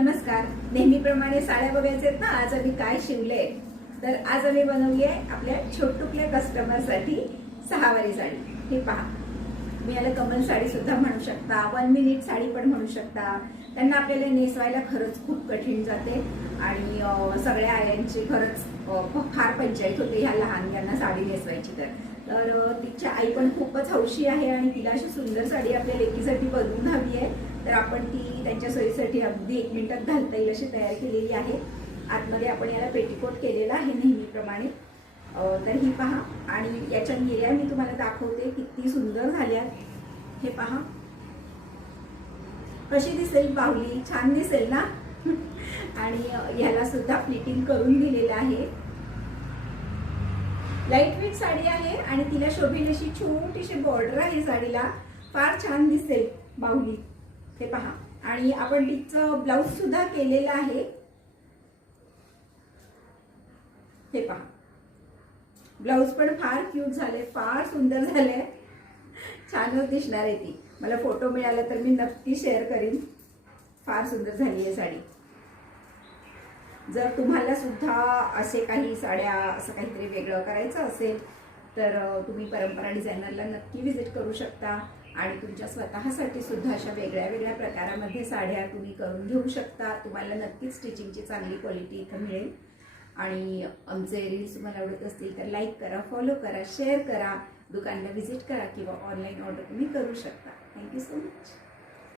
नमस्कार. नेहमीप्रमाणे साड्या बघायचे आहेत ना. आज आम्ही काय शिवले तर आज आम्ही बनवली आहे आपल्या छोटुकल्या कस्टमरसाठी सहावारी साडी. हे पहा, मी याला कमल साडी सुद्धा म्हणू शकता, 1 मिनिट साडी पण म्हणू शकता. त्यांना आपल्याला नेसवायला खरंच खूप कठीण जाते आणि सगळ्या आयांची खरंच फार पंचायत होते ह्या लहान यांना साडी नेसवायची. तर तिच्या आई पण खूपच हौशी आहे आणि तिला अशी सुंदर साडी आपल्या लेकीसाठी बनवून हवी आहे. तर आपण ती त्यांच्या सोयीसाठी अगदी 1 मिनिटात घालता येईल अशी तयार केलेली आहे. आतमध्ये आपण याला पेटीकोट केलेला आहे नेहमीप्रमाणे. तर ही पहा, आणि याच्या निर्या मी तुम्हाला दाखवते किती सुंदर झाल्या. हे पहा कशी दिसेल बाहुली, छान दिसेल ना. आणि याला सुद्धा फ्लिटिंग करून दिलेलं आहे. लाईट वेट साडी आहे आणि तिला शोभेल अशी छोटीशी बॉर्डर आहे साडीला. फार छान दिसेल बाहुली. हे पहा, आणि आपण तिचं ब्लाउज सुद्धा केलेलं आहे. हे पहा, ब्लाउज पण फार क्यूट झाले, फार सुंदर झाले, छानच दिसणार आहे ती. मला फोटो मिळाला तर मी नक्की शेअर करीन. फार सुंदर झाली आहे साडी. जर तुम्हाला सुद्धा असे काही साड्या, असं काहीतरी वेगळं करायचं असेल तर तुम्ही परंपरा डिझायनरला नक्की व्हिजिट करू शकता आणि तुमच्या स्वतःसाठी सुद्धा अशा वेगळ्या वेगळ्या प्रकारामध्ये साड्या तुम्ही करून घेऊ शकता. तुम्हाला नक्कीच स्टिचिंगची चांगली क्वालिटी इथं मिळेल. आणि आमचे रील्स तुम्हाला आवडत असतील तर लाईक करा, फॉलो करा, शेअर करा, दुकानला व्हिजिट करा किंवा ऑनलाईन ऑर्डर तुम्ही करू शकता. Thank you so much.